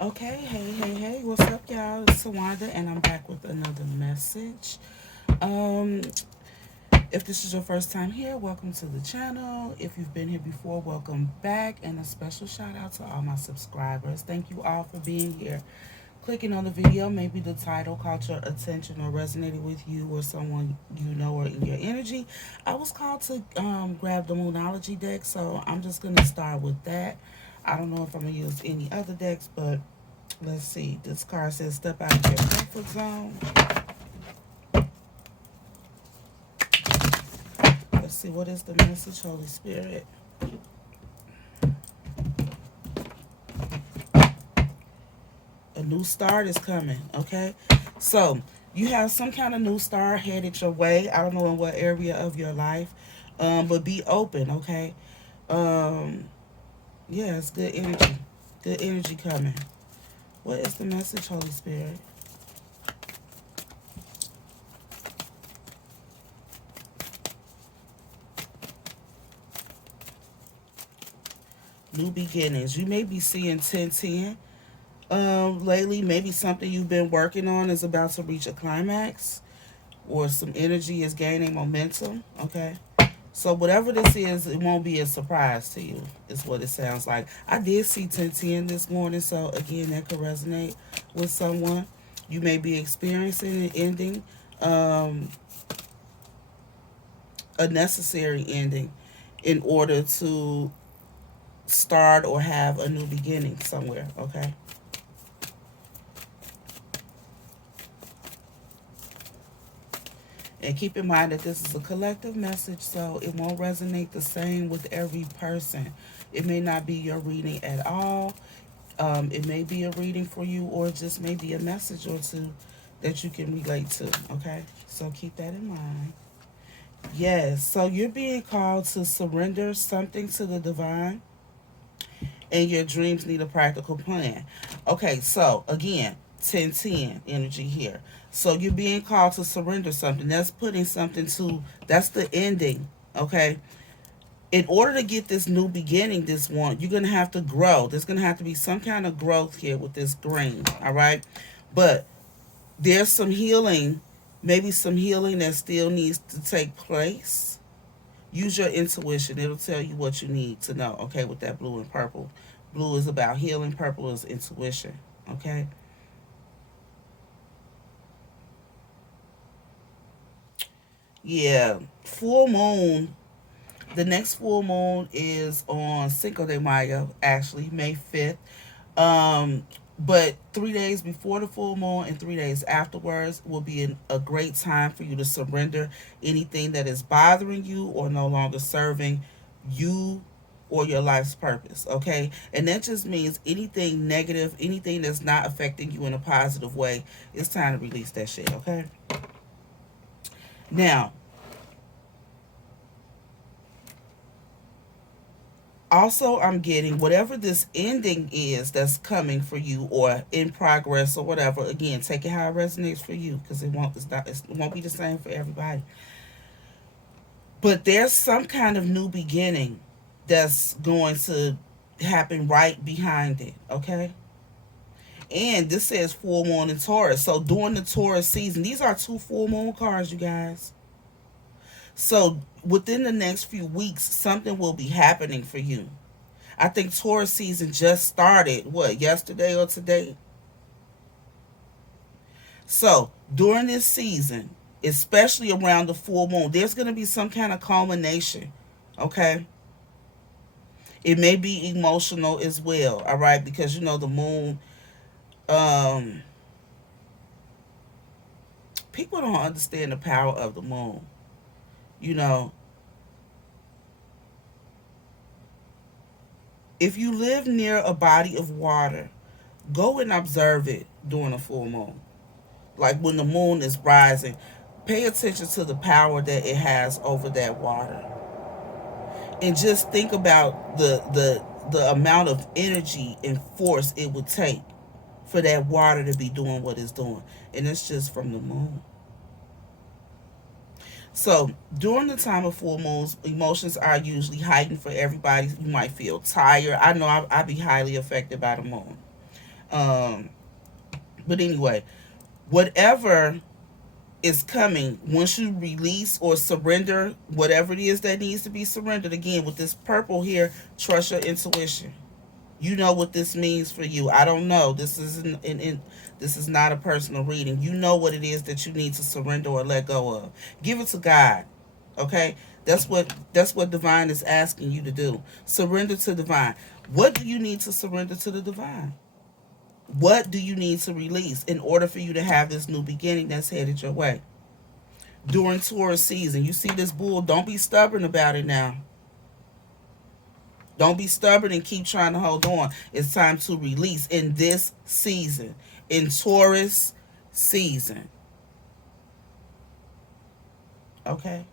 Okay, hey, what's up, y'all? It's Tawanda, and I'm back with another message. Um, if this is your first time here, welcome to the channel. If you've been here before, welcome back, and a special shout out to all my subscribers. Thank you all for being here. Clicking on the video, maybe the title caught your attention or resonated with you or someone you know or in your energy. I was called to grab the Moonology deck, so I'm just gonna start with that. I don't know if I'm gonna use any other decks, but let's see. This card says step out of your comfort zone. Let's see. What is the message, Holy Spirit? A new start is coming, okay? So, you have some kind of new start headed your way. I don't know in what area of your life, but be open, okay? Um, yeah, it's good energy. Good energy coming. What is the message, Holy Spirit? New beginnings. You may be seeing 1010 lately. Maybe something you've been working on is about to reach a climax, or some energy is gaining momentum. Okay. So whatever this is, it won't be a surprise to you, is what it sounds like. I did see 1010 this morning, so again, that could resonate with someone. You may be experiencing an ending, um, a necessary ending, in order to start or have a new beginning somewhere, okay? And keep in mind that this is a collective message, so it won't resonate the same with every person. It may not be your reading at all. It may be a reading for you, or it just may be a message or two that you can relate to, okay? So keep that in mind. Yes, so you're being called to surrender something to the divine, and your dreams need a practical plan. Okay, so again, 1010 energy here. So you're being called to surrender something. That's putting something to, that's the ending, okay? In order to get this new beginning, this one, you're going to have to grow. There's going to have to be some kind of growth here with this green, all right? But there's some healing, maybe some healing that still needs to take place. Use your intuition. It'll tell you what you need to know, okay, with that blue and purple. Blue is about healing, purple is intuition, okay? Yeah, full moon. The next full moon is on Cinco de Mayo, actually, May 5th. Um, but 3 days before the full moon and 3 days afterwards will be a great time for you to surrender anything that is bothering you or no longer serving you or your life's purpose, okay? And that just means anything negative, anything that's not affecting you in a positive way, it's time to release that shit, okay? Now, also I'm getting whatever this ending is that's coming for you or in progress or whatever. Again, take it how it resonates for you, because it won't be the same for everybody. But there's some kind of new beginning that's going to happen right behind it, okay? And this says full moon in Taurus. So during the Taurus season, these are two full moon cards, you guys. So within the next few weeks, something will be happening for you. I think Taurus season just started, what, yesterday or today? So during this season, especially around the full moon, there's going to be some kind of culmination, okay? It may be emotional as well, all right? Because, the moon, um, people don't understand the power of the moon. You know, if you live near a body of water, go and observe it during a full moon. Like when the moon is rising, pay attention to the power that it has over that water. And just think about the amount of energy and force it would take for that water to be doing what it's doing. And it's just from the moon. So during the time of full moons, emotions are usually heightened for everybody. You might feel tired. I know I be highly affected by the moon. Um, but anyway, whatever is coming, once you release or surrender whatever it is that needs to be surrendered, again with this purple here, trust your intuition. You know what this means for you. I don't know. This isn't this is not a personal reading. You know what it is that you need to surrender or let go of. Give it to God. Okay? That's what divine is asking you to do. Surrender to divine. What do you need to surrender to the divine? What do you need to release in order for you to have this new beginning that's headed your way? During Taurus season, you see this bull, don't be stubborn about it now. Don't be stubborn and keep trying to hold on. It's time to release in this season, in Taurus season. Okay?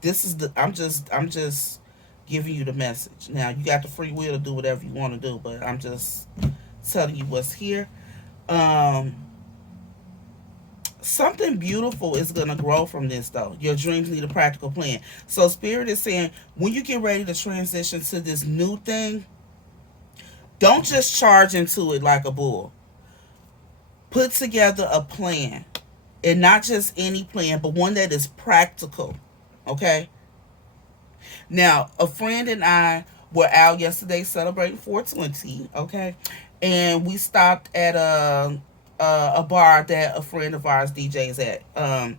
This is the I'm just giving you the message. Now, you got the free will to do whatever you want to do, but I'm just telling you what's here. Um Something beautiful is going to grow from this, though. Your dreams need a practical plan. So Spirit is saying, when you get ready to transition to this new thing, don't just charge into it like a bull. Put together a plan, and not just any plan, but one that is practical. Okay? Now, a friend and I were out yesterday celebrating 420, okay? And we stopped at a bar that a friend of ours DJs at.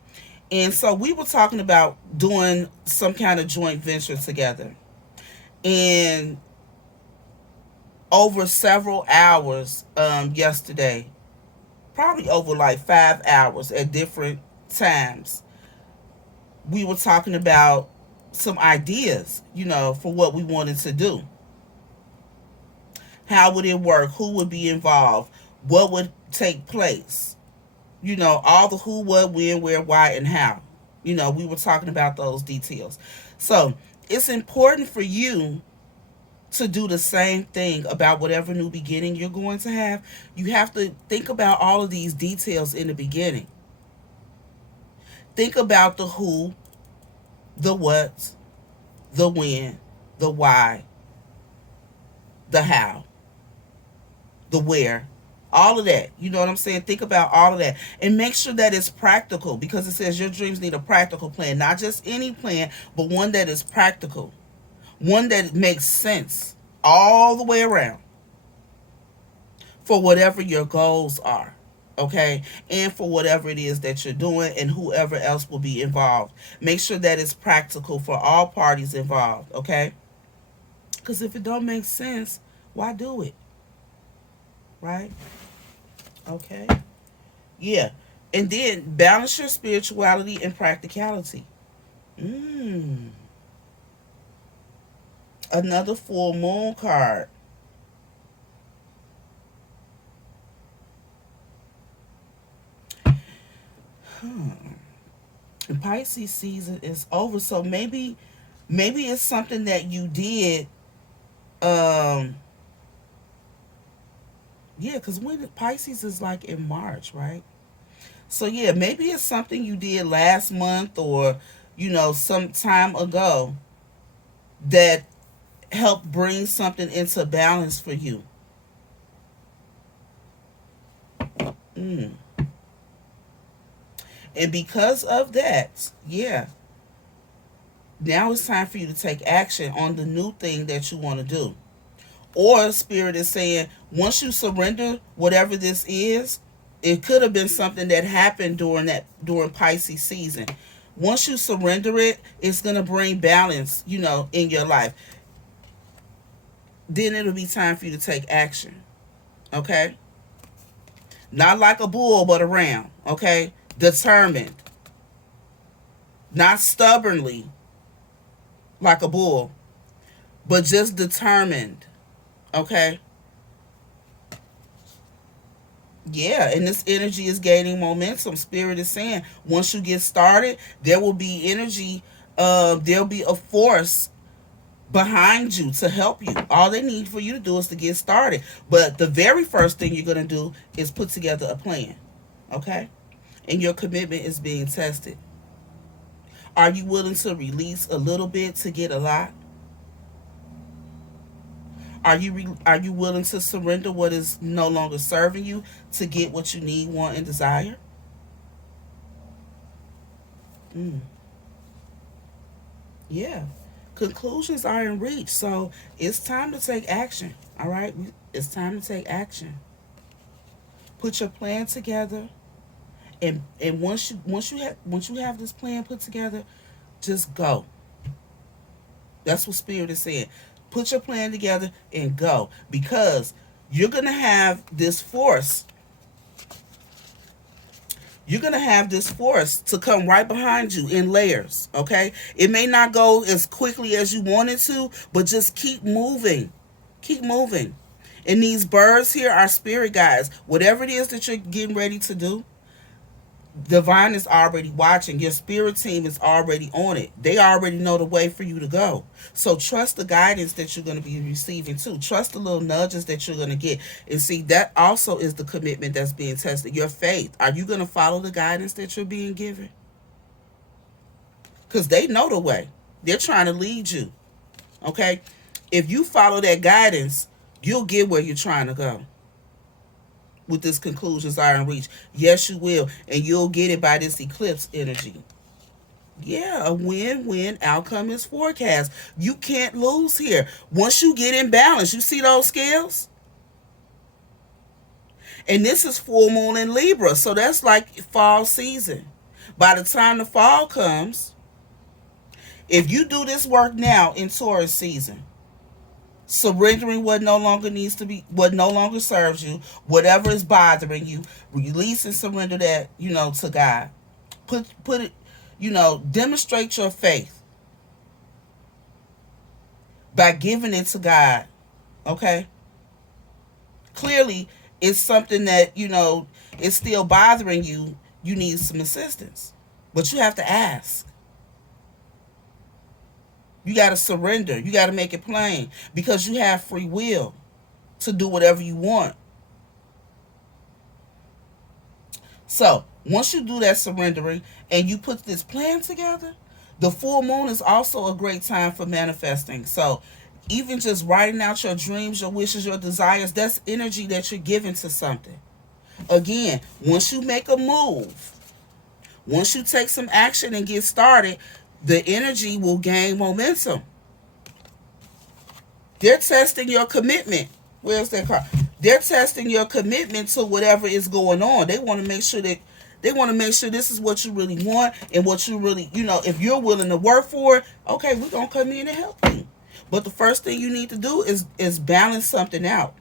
And so we were talking about doing some kind of joint venture together. And over several hours yesterday, probably over like 5 hours at different times, we were talking about some ideas, for what we wanted to do. How would it work? Who would be involved? What would take place? All the who, what, when, where, why, and how. We were talking about those details. So it's important for you to do the same thing about whatever new beginning you're going to have. You have to think about all of these details in the beginning. Think about the who, the what, the when, the why, the how, the where, all of that. You know what I'm saying? Think about all of that and make sure that it's practical, because it says your dreams need a practical plan, not just any plan, but one that is practical, one that makes sense all the way around for whatever your goals are. Okay, and for whatever it is that you're doing and whoever else will be involved. Make sure that it's practical for all parties involved. Okay, because if it don't make sense, why do it? Right? Okay. Yeah. And then balance your spirituality and practicality. Another full moon card. The Pisces season is over, so maybe it's something that you did. Um, yeah, because when Pisces is like in March, right? So yeah, maybe it's something you did last month or some time ago that helped bring something into balance for you. Mm. And because of that, yeah, now it's time for you to take action on the new thing that you want to do. Or Spirit is saying, once you surrender whatever this is, it could have been something that happened during Pisces season. Once you surrender it, it's gonna bring balance, in your life. Then it'll be time for you to take action. Okay? Not like a bull, but a ram. Okay? Determined. Not stubbornly like a bull, but just determined. Okay? Yeah, and this energy is gaining momentum. Spirit is saying once you get started, there will be energy, there'll be a force behind you to help you. All they need for you to do is to get started. But the very first thing you're going to do is put together a plan. Okay? And your commitment is being tested. Are you willing to release a little bit to get a lot? Are you willing to surrender what is no longer serving you to get what you need, want, and desire? Mm, yeah. Conclusions are in reach, so it's time to take action. All right, it's time to take action. Put your plan together, and once you have this plan put together, just go. That's what Spirit is saying. Put your plan together and go, because you're gonna have this force. You're gonna have this force to come right behind you in layers. Okay, it may not go as quickly as you want it to, but just keep moving. Keep moving. And these birds here are spirit guides. Whatever it is that you're getting ready to do, divine is already watching. Your spirit team is already on it. They already know the way for you to go. So trust the guidance that you're going to be receiving too. Trust the little nudges that you're going to get. And see, that also is the commitment that's being tested. Your faith. Are you going to follow the guidance that you're being given? Because they know the way. They're trying to lead you. Okay? If you follow that guidance, you'll get where you're trying to go. With this conclusions are in reach. Yes, you will. And you'll get it by this eclipse energy. Yeah, a win-win outcome is forecast. You can't lose here. Once you get in balance, you see those scales? And this is full moon in Libra, so that's like fall season. By the time the fall comes, if you do this work now in Taurus season, surrendering what no longer needs to be, what no longer serves you, whatever is bothering you, release and surrender that, to God. Put it, demonstrate your faith by giving it to God. Okay? Clearly, it's something that, is still bothering you. You need some assistance. But you have to ask. You got to surrender. You got to make it plain, because you have free will to do whatever you want. So, once you do that surrendering and you put this plan together, the full moon is also a great time for manifesting. So, even just writing out your dreams, your wishes, your desires, that's energy that you're giving to something. Again, once you make a move, once you take some action and get started, the energy will gain momentum. They're testing your commitment. Where's that card? They're testing your commitment to whatever is going on. They want to make sure this is what you really want, and what you really, if you're willing to work for it, okay, we're going to come in and help you. But the first thing you need to do is balance something out.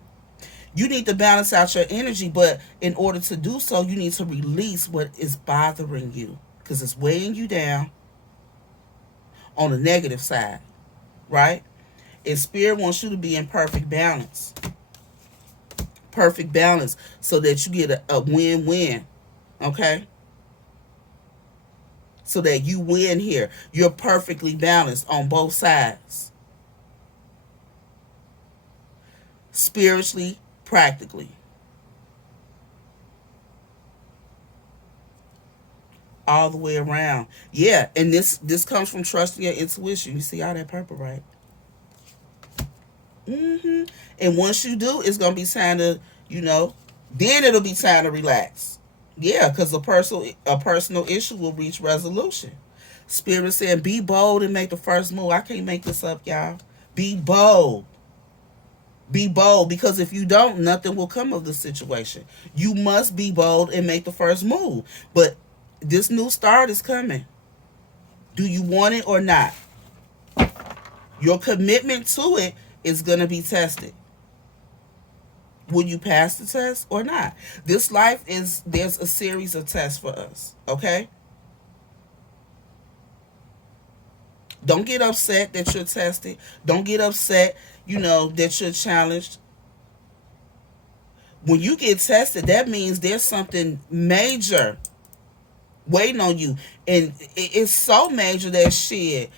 You need to balance out your energy, but in order to do so, you need to release what is bothering you, because it's weighing you down on the negative side, right? And Spirit wants you to be in perfect balance. Perfect balance, so that you get a win-win, okay? So that you win here. You're perfectly balanced on both sides. Spiritually, practically. All the way around. Yeah, and this comes from trusting your intuition. You see all that purple, right? And once you do, it's going to be time to, then it'll be time to relax. Yeah, because a personal issue will reach resolution. Spirit saying, be bold and make the first move. I can't make this up, y'all. Be bold. Be bold, because if you don't, nothing will come of the situation. You must be bold and make the first move. But this new start is coming. Do you want it or not? Your commitment to it is going to be tested. Will you pass the test or not? This life there's a series of tests for us, okay? Don't get upset that you're tested. Don't get upset, that you're challenged. When you get tested, that means there's something major waiting on you. And it's so major that shit,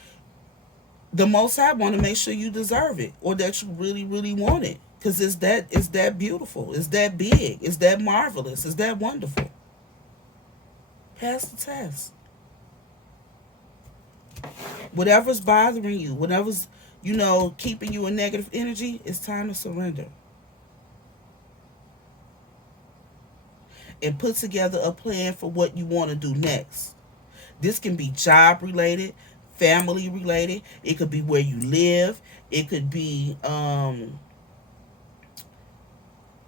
the Most High want to make sure you deserve it, or that you really, really want it. Because it's that beautiful. It's that big. It's that marvelous. It's that wonderful. Pass the test. Whatever's bothering you, whatever's, keeping you in negative energy, it's time to surrender and put together a plan for what you want to do next. This can be job related, family related. It could be where you live. It could be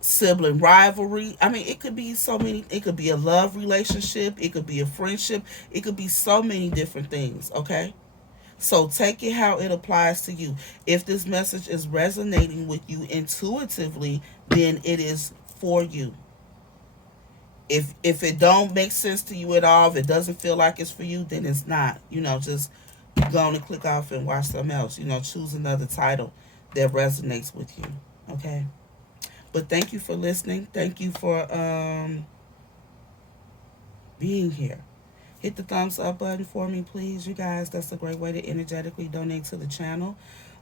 sibling rivalry. I mean, it could be so many. It could be a love relationship. It could be a friendship. It could be so many different things. Okay. So take it how it applies to you. If this message is resonating with you intuitively, then it is for you. If it don't make sense to you at all, if it doesn't feel like it's for you, then it's not. Just go on and click off and watch something else. Choose another title that resonates with you. Okay. But thank you for listening. Thank you for being here. Hit the thumbs up button for me, please, you guys. That's a great way to energetically donate to the channel.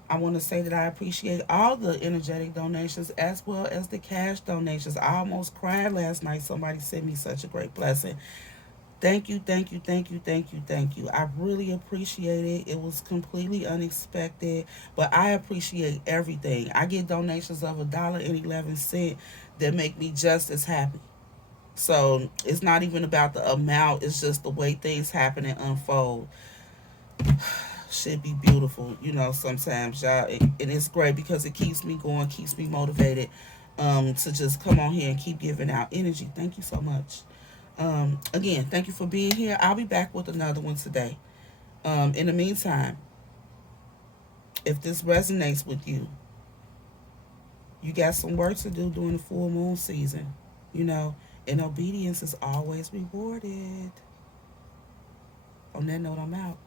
I want to say that I appreciate all the energetic donations as well as the cash donations. I almost cried last night. Somebody sent me such a great blessing. Thank you, thank you, thank you, thank you, thank you. I really appreciate it. It was completely unexpected, but I appreciate everything. I get donations of $1.11 that make me just as happy. So it's not even about the amount, it's just the way things happen and unfold. Should be beautiful, sometimes, y'all. And it's great because it keeps me going, keeps me motivated to just come on here and keep giving out energy. Thank you so much. Again, thank you for being here. I'll be back with another one today. In the meantime, if this resonates with you, you got some work to do during the full moon season, and obedience is always rewarded. On that note, I'm out.